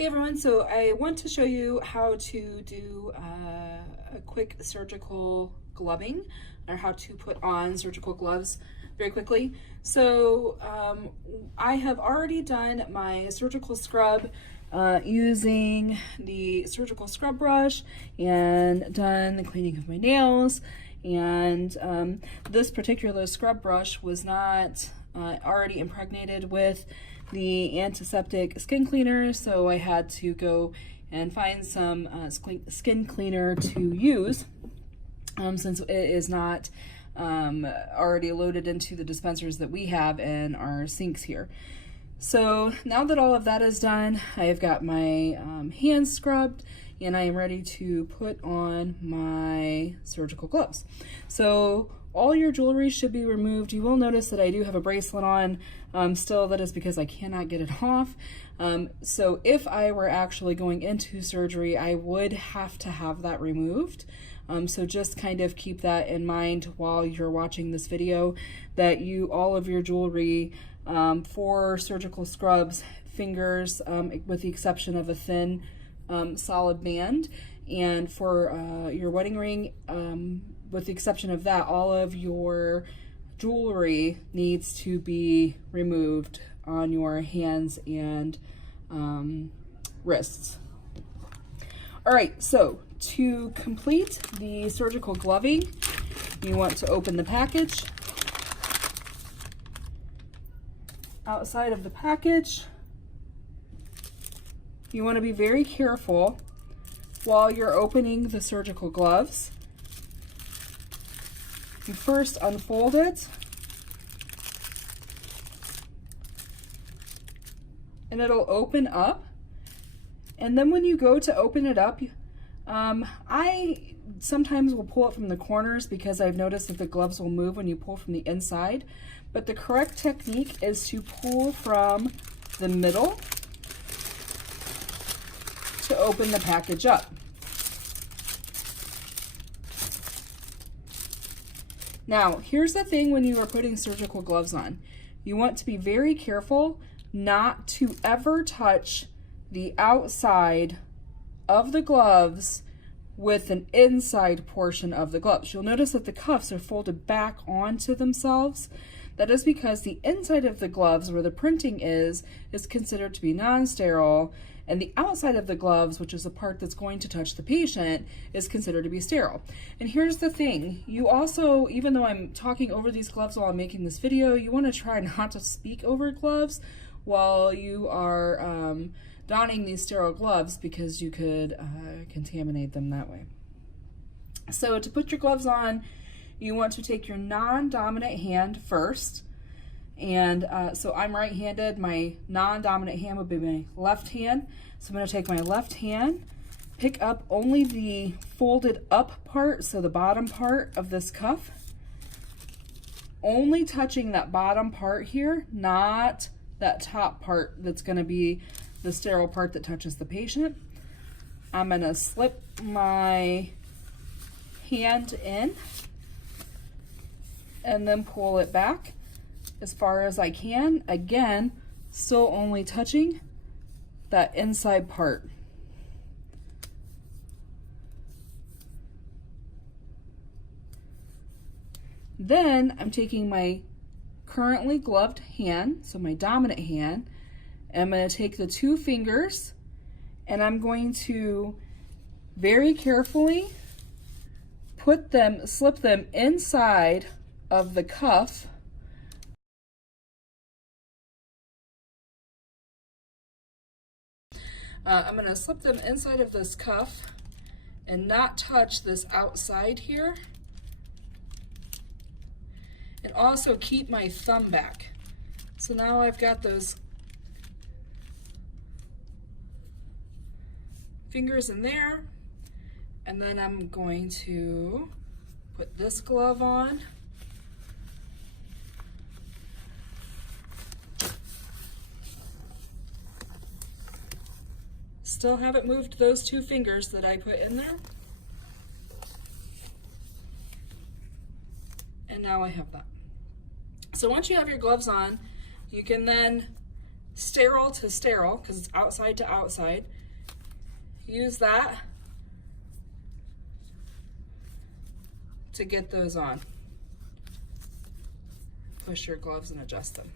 Hey everyone, so I want to show you how to do a quick surgical gloving, or how to put on surgical gloves very quickly. So I have already done my surgical scrub using the surgical scrub brush and done the cleaning of my nails. And this particular scrub brush was not already impregnated with the antiseptic skin cleaner, so I had to go and find some skin cleaner to use since it is not already loaded into the dispensers that we have in our sinks here. So now that all of that is done, I've got my hands scrubbed and I am ready to put on my surgical gloves. So all your jewelry should be removed. You will notice that I do have a bracelet on still. That is because I cannot get it off. So if I were actually going into surgery, I would have to have that removed. So just kind of keep that in mind while you're watching this video, that all of your jewelry for surgical scrubs, fingers, with the exception of a thin solid band, and for your wedding ring, with the exception of that, all of your jewelry needs to be removed on your hands and wrists. All right, so to complete the surgical gloving, you want to open the package. Outside of the package, you want to be very careful while you're opening the surgical gloves. You first unfold it, and it'll open up. And then when you go to open it up, I sometimes will pull it from the corners because I've noticed that the gloves will move when you pull from the inside. But the correct technique is to pull from the middle to open the package up. Now, here's the thing when you are putting surgical gloves on. You want to be very careful not to ever touch the outside of the gloves with an inside portion of the gloves. You'll notice that the cuffs are folded back onto themselves. That is because the inside of the gloves, where the printing is considered to be non-sterile, and the outside of the gloves, which is the part that's going to touch the patient, is considered to be sterile. And here's the thing, you also, even though I'm talking over these gloves while I'm making this video, you want to try not to speak over gloves while you are donning these sterile gloves, because you could contaminate them that way. So to put your gloves on, you want to take your non-dominant hand first. And so I'm right-handed. My non-dominant hand would be my left hand. So I'm going to take my left hand, pick up only the folded up part, so the bottom part of this cuff, only touching that bottom part here, not that top part that's going to be the sterile part that touches the patient. I'm going to slip my hand in and then pull it back as far as I can. Again, still only touching that inside part. Then I'm taking my currently gloved hand, so my dominant hand, and I'm going to take the two fingers and I'm going to very carefully slip them inside of the cuff. I'm going to slip them inside of this cuff and not touch this outside here. And also keep my thumb back. So now I've got those fingers in there, and then I'm going to put this glove on. Still haven't moved those two fingers that I put in there. And now I have that. So once you have your gloves on, you can then sterile to sterile, because it's outside to outside. Use that to get those on. Push your gloves and adjust them.